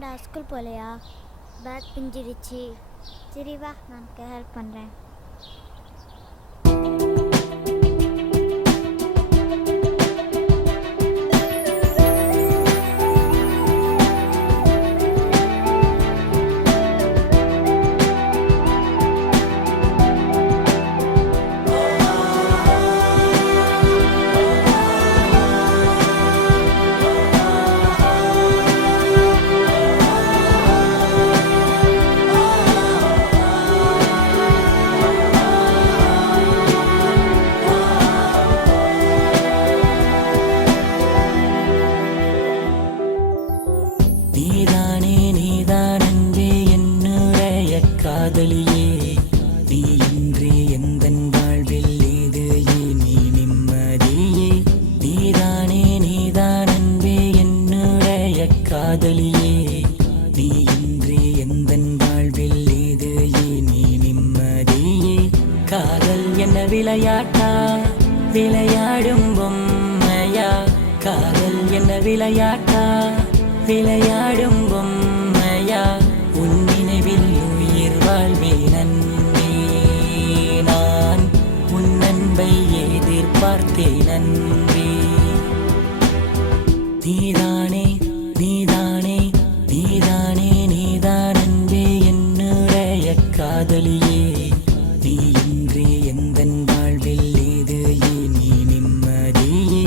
ஏன்டா ஸ்கூல் போகலையா? பேக் பிஞ்சிடுச்சு. சரி வா, நான் ஹெல்ப் பண்ணுறேன். காதலியே நீ இன்றி எந்தன் வாழ்வில் ஏது நீ நிம்மதியே நீதானே நீதான் அன்பே என்னுடைய காதலியே நீ இன்றி எந்தன் வாழ்வில் ஏது நீ நிம்மதியே காதல் என்ன விளையாட்டா விளையாடும் பொம்மையா காதல் என்ன விளையாட்டா விளையாடும் பொம்மையா உன் நினைவில் உயிர் வாழ்வேன் அன்பே நான் உன் அன்பை எதிர்பார்த்தேன் அன்பே நீதானே நீதானே நீதானே நீதான் அன்பே என்னுடைய காதலியே நீ இன்றி எந்தன் வாழ்வில் ஏது நீ நிம்மதியே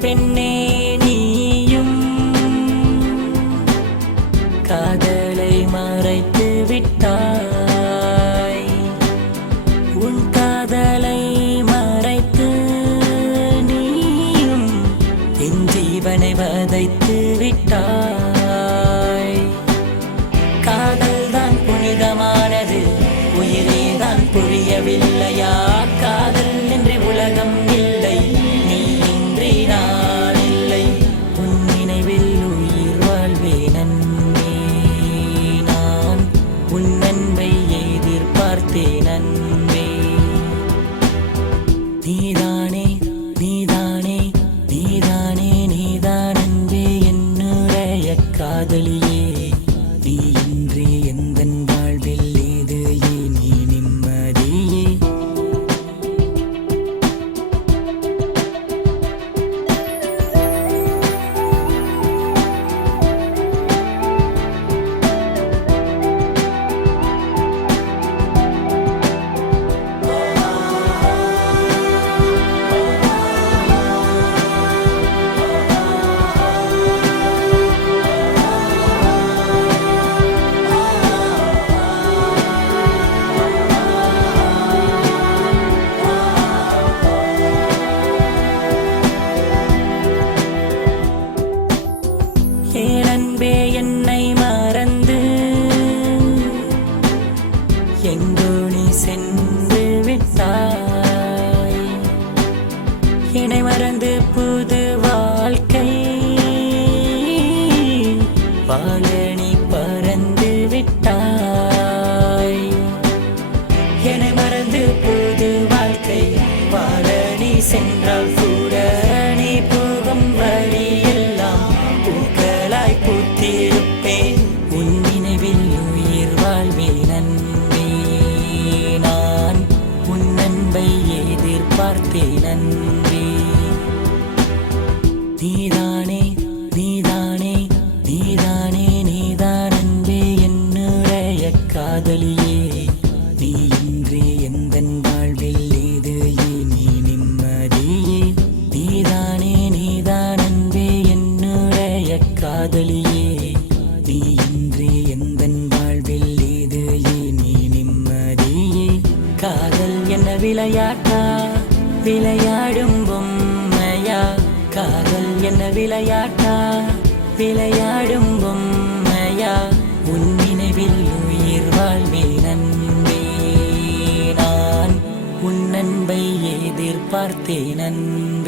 பெண்ணே நீயும் காதலை மறைத்து விட்டாய் உன் காதலை மறைத்து நீயும் என் ஜீவனை வதைத்து விட்டாய் காதல் தான் புனிதமானது உயிரேதான் புரியவில்லையா காதல் என்று உலகம் இல்லை நீ இன்றி நான் இல்லை உன் நினைவில் உயிர் வாழ்வேன் அன்பே நான் உன் அன்பை எதிர்பார்த்தேன் அன்பே நீதானே நீதானே நீதானே நீதான் அன்பே என்னுடைய காதலியே நீ இன்றி எந்தன் வாழ்வில் ஏது நீ நிம்மதியே ஏன் அன்பே என்னை மறந்து எங்கோ நீ சென்று விட்டாய் என்னை மறந்து புது வாழ்க்கை வாழ நீ பறந்து விட்டாய் என்னை மறந்து புது வாழ்க்கை வாழ நீ சென்றால் கூட நீ போகும் வழி பூத்திருப்பேன் உன் நினைவில் உயிர் வாழ்வேன் அன்பே நான் உன் அன்பை எதிர்பார்த்தேன் அன்பே நீதானே நீதானே நீதானே நீதான் அன்பே என்னுடைய காதலியே நீ இன்றி எந்தன் வாழ்வில் ஏது நீ நிம்மதியே நீதானே நீதான் அன்பே என்னுடைய காதலியே நீ இன்றி எந்தன் வாழ்வில் ஏது நீ நிம்மதியே காதல் என்ன விளையாட்டா விளையாடும் பொம்மையா காதல் என்ன விளையாட்டா, விளையாடும் பொம்மையா, உன் நினைவில் உயிர் வாழ்வேன் அன்பே. நான் உன் அன்பை எதிர்பார்த்தேன் அன்பே.